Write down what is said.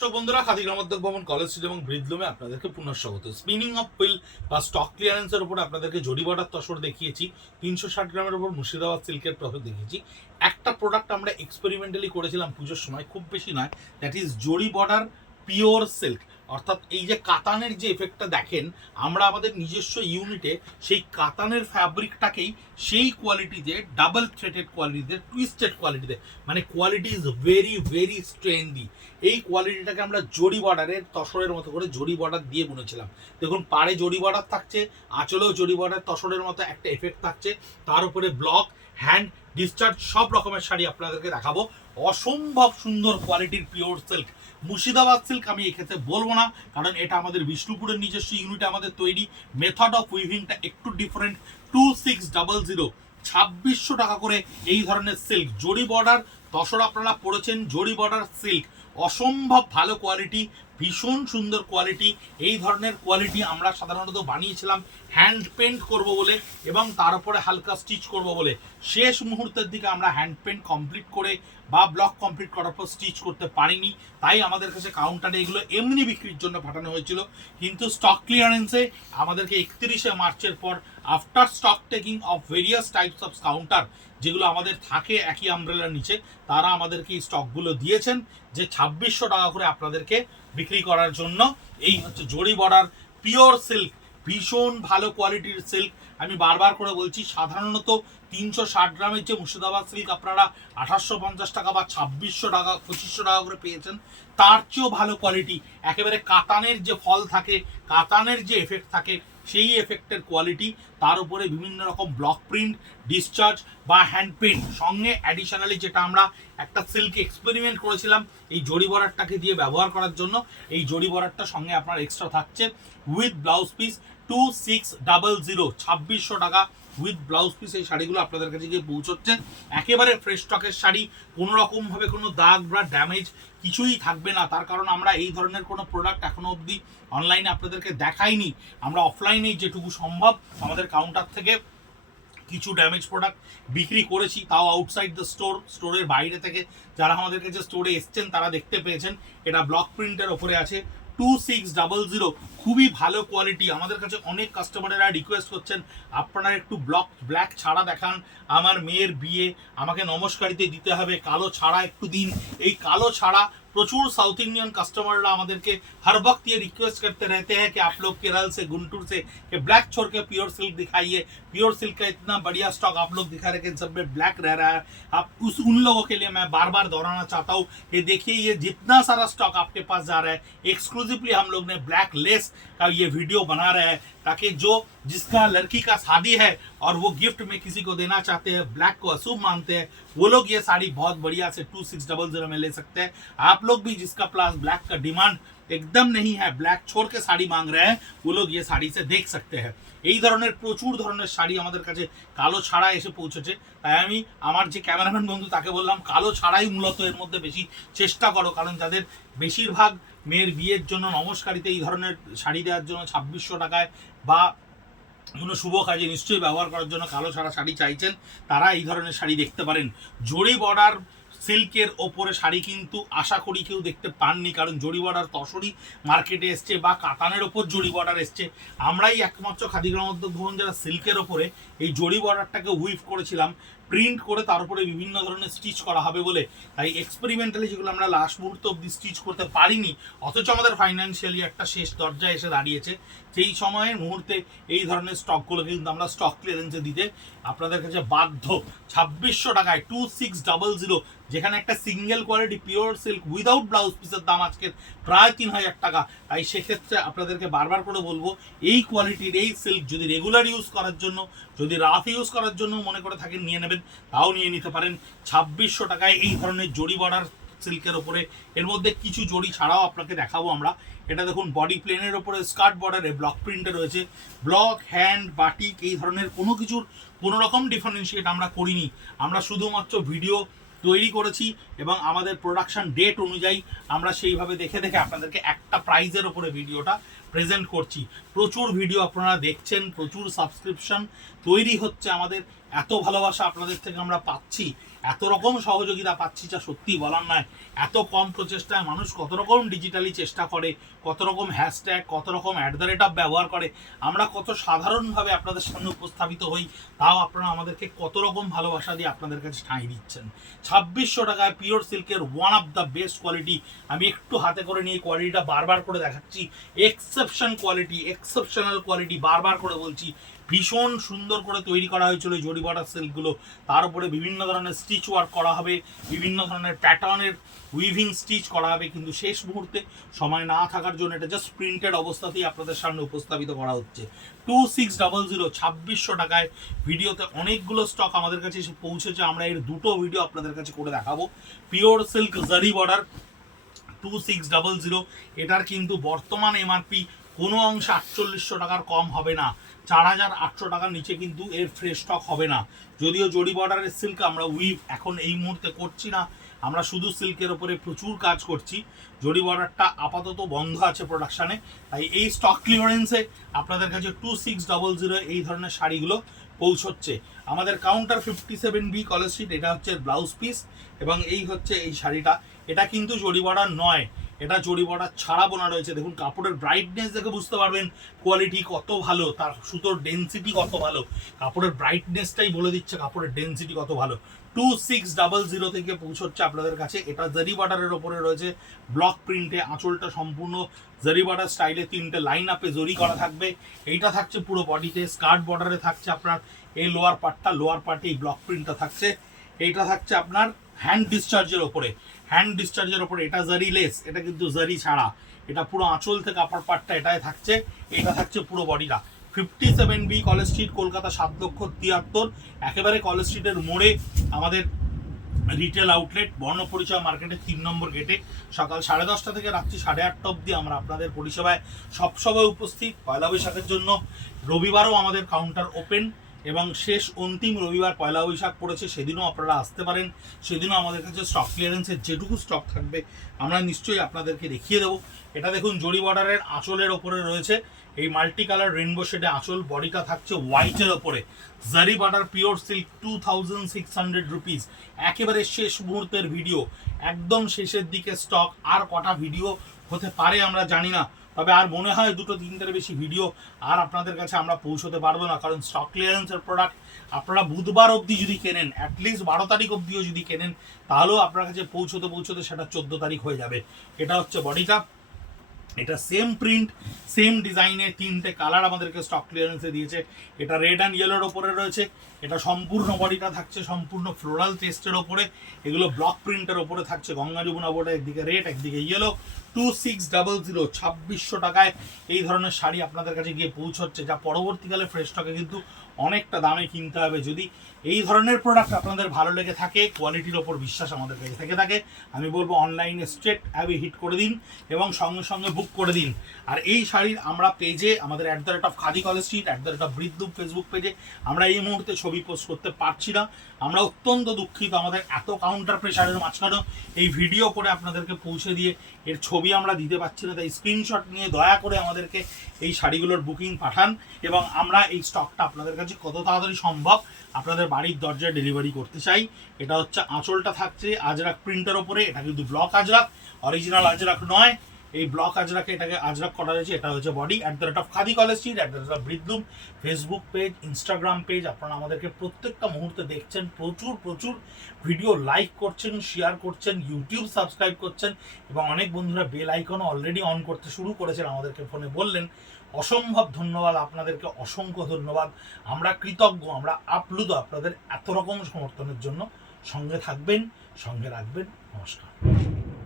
দর্শক বন্ধুরা, খাদি গ্রামোদ্যোগ ভবন, কলেজ স্ট্রিট এবং ব্রিজলুমে আপনাদেরকে পুনঃস্বাগত। স্পিনিং অফ হুইল বা স্টক ক্লিয়ারেন্সের উপর আপনাদেরকে জরি বর্ডার তসর দেখিয়েছি, 360 গ্রামের উপর মুর্শিদাবাদ সিল্কের তসর দেখিয়েছি। একটা প্রোডাক্ট আমরা এক্সপেরিমেন্টালি করেছিলাম পুজোর সময়, খুব বেশি নয়, দ্যাট ইজ জরি বর্ডার পিওর সিল্ক। অর্থাৎ এই যে কাতানের যে এফেক্টটা দেখেন, আমরা আমাদের নিজস্ব ইউনিটে সেই কাতানের ফ্যাব্রিকটাকেই সেই কোয়ালিটিতে, ডাবল থ্রেডেড কোয়ালিটিতে, টুইস্টেড কোয়ালিটিতে, মানে কোয়ালিটি ইজ ভেরি ভেরি স্ট্রেন্দি। এই কোয়ালিটিটাকে আমরা জরি বর্ডারের তসরের মতো করে জরি বর্ডার দিয়ে বুনেছিলাম। দেখুন, পাড়ে জরি বর্ডার থাকছে, আঁচলেও জরি বর্ডার তসরের মতো একটা এফেক্ট থাকছে, তার উপরে ব্লক, হ্যান্ড, ডিসচার্জ সব রকমের শাড়ি আপনাদেরকে দেখাবো। অসম্ভব সুন্দর কোয়ালিটির পিওর সিল্ক। মুর্শিদাবাদ সিল্ক আমি এক্ষেত্রে বলবো না, কারণ এটা আমাদের বিষ্ণুপুরের নিজস্ব ইউনিটে আমাদের তৈরি। মেথড অফ উইভিংটা একটু ডিফারেন্ট। 2600 2600 টাকা করে এই ধরনের সিল্ক জরি বর্ডার তসর আপনারা পড়েছেন। জরি বর্ডার সিল্ক অসম্ভব ভালো কোয়ালিটি, ভীষণ সুন্দর কোয়ালিটি। এই ধরনের কোয়ালিটি আমরা সাধারণত বানিয়েছিলাম হ্যান্ড পেন্ট করব বলে এবং তার উপরে হালকা স্টিচ করব বলে। শেষ মুহূর্তের দিকে আমরা হ্যান্ড পেন্ট কমপ্লিট করে বা ব্লক কমপ্লিট করার পর স্টিচ করতে পারিনি, তাই আমাদের কাছে কাউন্টারে এগুলো এমনি বিক্রির জন্য পাঠানো হয়েছিল। কিন্তু স্টক ক্লিয়ারেন্সে আমাদেরকে 31শে মার্চের পর, after stock taking off various types of counter যেগুলো আমাদের থাকে একই আমব্রেলার নিচে, তারা আমাদেরকে এই স্টকগুলো দিয়েছেন যে 2600 টাকা করে আপনাদেরকে বিক্রি করার জন্য। এই হচ্ছে জরি বর্ডার পিওর সিল্ক, ভীষণ ভালো কোয়ালিটির সিল্ক। আমি বারবার করে বলছি, সাধারণত 360 গ্রামের যে মুর্শিদাবাদ সিল্ক আপনারা 1850 টাকা বা 2600 টাকা 2500 টাকা করে পেয়েছেন, তার চেয়েও ভালো কোয়ালিটি। একেবারে কাতানের যে ফল থাকে, কাতানের যে এফেক্ট থাকে, সেই এফেক্টের কোয়ালিটি, তার উপরে বিভিন্ন রকম ব্লক প্রিন্ট, ডিসচার্জ বা হ্যান্ড প্রিন্ট, সঙ্গে অ্যাডিশনালি যেটা আমরা একটা সিল্ক এক্সপেরিমেন্ট করেছিলাম এই জরি বর্ডারটাকে দিয়ে ব্যবহার করার জন্য, এই জরি বর্ডারটা সঙ্গে আপনার এক্সট্রা থাকছে উইথ ব্লাউজ পিস। 2600 2600 টাকা উইথ ব্লাউজ পিস এই শাড়িগুলো আপনাদের কাছে গিয়ে পৌঁছচ্ছে। একেবারে ফ্রেশ স্টকের শাড়ি, কোনো রকমভাবে কোনো দাগ বা ড্যামেজ কিছুই থাকবে না। তার কারণ আমরা এই ধরনের কোনো প্রোডাক্ট এখনো অবধি অনলাইনে আপনাদেরকে দেখাইনি। আমরা অফলাইনেই যেটুকু সম্ভব আমাদের কাউন্টার থেকে কিছু ড্যামেজ প্রোডাক্ট বিক্রি করেছি, তাও আউটসাইড দ্য স্টোরের বাইরে থেকে যারা আমাদের কাছে স্টোরে এসছেন তারা দেখতে পেয়েছেন। এটা ব্লক প্রিন্টের ওপরে আছে। 2600 খুবই ভালো কোয়ালিটি। আমাদের কাছে অনেক কাস্টমারেরা রিকোয়েস্ট করছেন আপনারা একটু ব্ল্যাক ছাড়া দেখান, আমার মেয়ের বিয়ে, আমাকে নমস্কারিতে দিতে হবে, কালো ছাড়া একটু দিন। এই কালো ছাড়া प्रचुर साउथ इंडियन कस्टमर हर वक्त ये रिक्वेस्ट करते रहते हैं कि आप लोग केरल से, गुंटूर से, कि ब्लैक छोड़ के प्योर सिल्क दिखाइए। प्योर सिल्क का इतना बढ़िया स्टॉक आप लोग दिखा रहे हैं कि सब में ब्लैक रह रहा है। आप उन लोगों के लिए मैं बार बार दोहराना चाहता हूँ कि देखिए, ये जितना सारा स्टॉक आपके पास जा रहा है, एक्सक्लूसिवली हम लोग ने ब्लैक लेस का ये वीडियो बना रहे हैं, ताकि जो जिसका लड़की का शादी है और वो गिफ्ट में किसी को देना चाहते हैं, ब्लैक को अशुभ मानते हैं, वो लोग ये साड़ी बहुत बढ़िया से 2600 में ले सकते हैं। आप लोग भी जिसका प्लस ब्लैक का डिमांड एकदम नहीं है, ब्लैक छोड़ के শাড়ি मांग रहे हैं, वो लोग ये শাড়ি से देख सकते हैं। এই ধরনের প্রচুর ধরনের শাড়ি আমাদের কাছে কালো ছাড়া এসে পৌঁছেছে। তাই আমি আমার যে ক্যামেরাম্যান বন্ধু তাকে বললাম, কালো ছাড়াই মূলত এর মধ্যে বেশি চেষ্টা করো, কারণ যাদের বেশিরভাগ মেয়ের বিয়ের জন্য নমস্কারিতে এই ধরনের শাড়ি দেওয়ার জন্য 2600 টাকায় বা কোনো শুভ কাজে নিশ্চয়ই ব্যবহার করার জন্য কালো ছাড়া শাড়ি চাইছেন, তারা এই ধরনের শাড়ি দেখতে পারেন। জরি বর্ডার সিল্কের ওপরে শাড়ি কিন্তু আশা করি কেউ দেখতে পাননি, কারণ জরি বর্ডার তসরই মার্কেটে এসছে বা কাতানের ওপর জরি বর্ডার এসছে। আমরাই একমাত্র খাদি গ্রামোদ্যোগ ভবন যারা সিল্কের ওপরে এই জরি বর্ডারটাকে উইভ করেছিলাম, প্রিন্ট করে তার উপরে বিভিন্ন ধরনের স্টিচ করা হবে বলে। তাই এক্সপেরিমেন্টালি যেগুলো আমরা লাস্ট মুহূর্ত অবধি স্টিচ করতে পারিনি, অথচ আমাদের ফাইন্যান্সিয়ালি একটা শেষ দরজায় এসে দাঁড়িয়েছে, সেই সময়ের মুহূর্তে এই ধরনের স্টকগুলো কিন্তু আমরা স্টক ক্লিয়ারেন্সে দিতে আপনাদের কাছে বাধ্য। 2600 টাকায় 2600, যেখানে একটা single quality pure silk without blouse পিসের দাম আজকে প্রায় 3000 টাকা। তাই সেক্ষেত্রে আপনাদেরকে বারবার করে বলবো, এই কোয়ালিটির এই সিল্ক যদি রেগুলার ইউজ করার জন্য, যদি রাফ ইউজ করার জন্য মনে করে থাকেন নিয়ে নেবেন, তাও নিয়ে নিতে পারেন। 2600 টাকায় এই ধরনের জরি বর্ডার সিল্কের ওপরে। এর মধ্যে কিছু জরি ছাড়াও আপনাকে দেখাবো আমরা। এটা দেখুন, বডি প্লেনের ওপরে স্কার্ট বর্ডারে ব্লক প্রিন্টে রয়েছে। ব্লক, হ্যান্ড, বাটিক এই ধরনের কোনো কিছুর কোনো রকম ডিফারেন্সিয়েট আমরা করিনি। আমরা শুধুমাত্র ভিডিও তৈরি করেছি এবং আমাদের প্রোডাকশন ডেট অনুযায়ী আমরা সেইভাবে দেখে দেখে আপনাদেরকে একটা প্রাইজের ওপরে ভিডিওটা প্রেজেন্ট করছি। প্রচুর ভিডিও আপনারা দেখছেন, প্রচুর সাবস্ক্রিপশন তৈরি হচ্ছে আমাদের। এত ভালোবাসা আপনাদের থেকে আমরা পাচ্ছি, এত রকম সহযোগিতা পাচ্ছি, যা সত্যি বলার নয়। এত কম প্রচেষ্টায় মানুষ কত রকম ডিজিটালি চেষ্টা করে, কত রকম হ্যাশট্যাগ, কত রকম @ ব্যবহার করে, আমরা কত সাধারণভাবে আপনাদের সামনে উপস্থাপিত হই, তাও আপনারা আমাদেরকে কত রকম ভালোবাসা দিয়ে আপনাদের কাছে ঠাঁই দিচ্ছেন। 2600 টাকায় পিওর সিল্কের one of the best quality. আমি একটু হাতে করে নিয়ে কোয়ালিটিটা বারবার করে দেখাচ্ছি। এক্সেপশন কোয়ালিটি, এক্সেপশনাল কোয়ালিটি, বারবার করে বলছি। ভীষণ সুন্দর করে তৈরি করা হয়েছিল জরি বর্ডার সিল্কগুলো। তার উপরে বিভিন্ন ধরনের স্টিচ ওয়ার্ক করা হবে, বিভিন্ন ধরনের প্যাটার্নের উইভিং স্টিচ করা হবে, কিন্তু শেষ মুহূর্তে সময় না থাকার জন্য এটা জাস্ট প্রিন্টেড অবস্থাতেই আপনাদের সামনে উপস্থাপিত করা হচ্ছে। 2600, 2600 টাকায়। ভিডিওতে অনেকগুলো স্টক আমাদের কাছে এসে পৌঁছেছে, আমরা এর দুটো ভিডিও আপনাদের কাছে করে দেখাবো। পিওর সিল্ক জারি বর্ডার 2600, এটার কিন্তু বর্তমান এমআরপি কোনো অংশে 4800 টাকার কম হবে না। 4800 টাকার নিচে কিন্তু এর ফ্রেশ স্টক হবে না। যদিও জরি বর্ডারের সিল্ক আমরা উইভ এখন এই মুহূর্তে করছি না, আমরা শুধু সিল্কের ওপরে প্রচুর কাজ করছি। জরি বর্ডারটা আপাতত বন্ধ আছে প্রোডাকশানে, তাই এই স্টক ক্লিয়ারেন্সে আপনাদের কাছে 2600 এই ধরনের শাড়িগুলো পৌঁছচ্ছে। আমাদের কাউন্টার 57B কলেজ স্ট্রিট, এটা হচ্ছে ব্লাউজ পিস, এবং এই হচ্ছে এই শাড়িটা। এটা কিন্তু জরি বর্ডার নয়, এটা জরি বর্ডার ছাড়া বোনা রয়েছে। দেখুন কাপড়ের ব্রাইটনেস দেখে বুঝতে পারবেন কোয়ালিটি কত ভালো, তার সুতোর ডেন্সিটি কত ভালো। কাপড়ের ব্রাইটনেসটাই বলে দিচ্ছে কাপড়ের ডেন্সিটি কত ভালো। 2600 থেকে পৌঁছচ্ছে আপনাদের কাছে। এটা জারি বর্ডারের ওপরে রয়েছে ব্লক প্রিন্টে, আঁচলটা সম্পূর্ণ জারি বর্ডার স্টাইলে 3টে লাইন আপে জরি করা থাকবে। এইটা থাকছে পুরো বডিতে। স্কার্ট বর্ডারে থাকছে আপনার এই লোয়ার পার্টটা, লোয়ার পার্টে এই ব্লক প্রিন্টটা থাকছে। এইটা থাকছে আপনার হ্যান্ড ডিসচার্জের ওপরে, হ্যান্ড ডিসচার্জের ওপরে। এটা জারি লেস, এটা কিন্তু জারি ছাড়া। এটা পুরো আঁচল থেকে আপার পার্টটা এটাই থাকছে, এটা থাকছে পুরো বডিটা। 57B college street, Kolkata 7,73,000। একেবারে কলেজ স্ট্রিটের মোড়ে আমাদের রিটেল আউটলেট, বর্ণ পরিচয় মার্কেটের 3 নম্বর গেটে। সকাল 10:30 থেকে রাত্রি 8:30 অবধি আমরা আপনাদের পরিষেবায় সবসময় উপস্থিত। পয়লা বৈশাখের জন্য রবিবারও আমাদের কাউন্টার ওপেন, এবং শেষ অন্তিম রবিবার পয়লা বৈশাখ পড়েছে, সেদিনও আপনারা আসতে পারেন। সেদিনও আমাদের কাছে স্টক ক্লিয়ারেন্সের যেটুকু স্টক থাকবে আমরা নিশ্চয়ই আপনাদেরকে দেখিয়ে দেবো। এটা দেখুন জরি বর্ডারের আঁচলের ওপরে রয়েছে এই মাল্টি কালার রেইনবো শেডে আঁচল, বডিটা থাকছে হোয়াইটের ওপরে। জারি বর্ডার পিওর সিল্ক 2600 রুপিস। একেবারে শেষ মুহূর্তের ভিডিও, একদম শেষের দিকে স্টক। আর কটা ভিডিও হতে পারে আমরা জানি না, তবে আর মনে হয় 2-3টের বেশি ভিডিও আর আপনাদের কাছে আমরা পৌঁছতে পারবো না, কারণ স্টক ক্লিয়ারেন্সের প্রোডাক্ট আপনারা বুধবার অবধি যদি কেনেন, অ্যাটলিস্ট 12 তারিখ অবধিও যদি কেনেন, তাহলেও আপনার কাছে পৌঁছতে সেটা 14 তারিখ হয়ে যাবে। এটা হচ্ছে বডিটা, এটা সেম প্রিন্ট সেম ডিজাইনে 3টে কালার আমাদেরকে স্টক ক্লিয়ারেন্সে দিয়েছে। এটা রেড অ্যান্ড ইয়েলোর ওপরে রয়েছে। এটা সম্পূর্ণ বডিটা থাকছে সম্পূর্ণ ফ্লোরাল টেস্টের ওপরে। এগুলো ব্লক প্রিন্টের ওপরে থাকছে গঙ্গা যমুনা বোর্ডে, একদিকে রেড একদিকে ইয়েলো। 2600, 2600 টাকায় এই ধরনের শাড়ি আপনাদের কাছে গিয়ে পৌঁছচ্ছে, যা পরবর্তীকালে ফ্রেশ স্টকে কিন্তু অনেকটা দামে কিনতে হবে। যদি এই ধরনের প্রোডাক্ট আপনাদের ভালো লেগে থাকে, কোয়ালিটির ওপর বিশ্বাস আমাদের কাছে থেকে থাকে, আমি বলবো অনলাইনে স্ট্রেট অ্যাপে হিট করে দিন এবং সঙ্গে সঙ্গে বুক করে দিন। আর এই শাড়ির আমরা পেজে, আমাদের @খাদি কলেজ স্ট্রিট, @বৃদ্ধুপ ফেসবুক পেজে আমরা এই মুহূর্তে ছবি পোস্ট করতে পারছি না। আমরা অত্যন্ত দুঃখিত, আমাদের এত কাউন্টার প্রেশারের মাঝখানেও এই ভিডিও করে আপনাদেরকে পৌঁছে দিয়ে এর ছবি আমরা দিতে পারছি না। তাই স্ক্রিনশট নিয়ে দয়া করে আমাদেরকে এই শাড়িগুলোর বুকিং পাঠান, এবং আমরা এই স্টকটা আপনাদের কাছে কত তাড়াতাড়ি সম্ভব আপনাদের বাড়ির দরজায় ডেলিভারি করতে চাই। এটা হচ্ছে আঁচলটা থাকছে আজরাক প্রিন্টের ওপরে। এটা কিন্তু ব্লক আজরাক, অরিজিনাল আজরাক নয়। এই ব্লক আজরাকে এটাকে আজরাক করা হয়েছে। এটা হচ্ছে বডি। @খাদি কলেজ স্ট্রিট, @বৃদ্ধুপ ফেসবুক পেজ, ইনস্টাগ্রাম পেজ। আপনারা আমাদেরকে প্রত্যেকটা মুহূর্তে দেখছেন, প্রচুর প্রচুর ভিডিও লাইক করছেন, শেয়ার করছেন, ইউটিউব সাবস্ক্রাইব করছেন, এবং অনেক বন্ধুরা বেল আইকনও অলরেডি অন করতে শুরু করেছেন, আমাদেরকে ফোনে বললেন। অসম্ভব ধন্যবাদ আপনাদেরকে, অসংখ্য ধন্যবাদ। আমরা কৃতজ্ঞ, আমরা আপ্লুত আপনাদের এত রকম সমর্থনের জন্য। সঙ্গে থাকবেন, সঙ্গে রাখবেন। নমস্কার।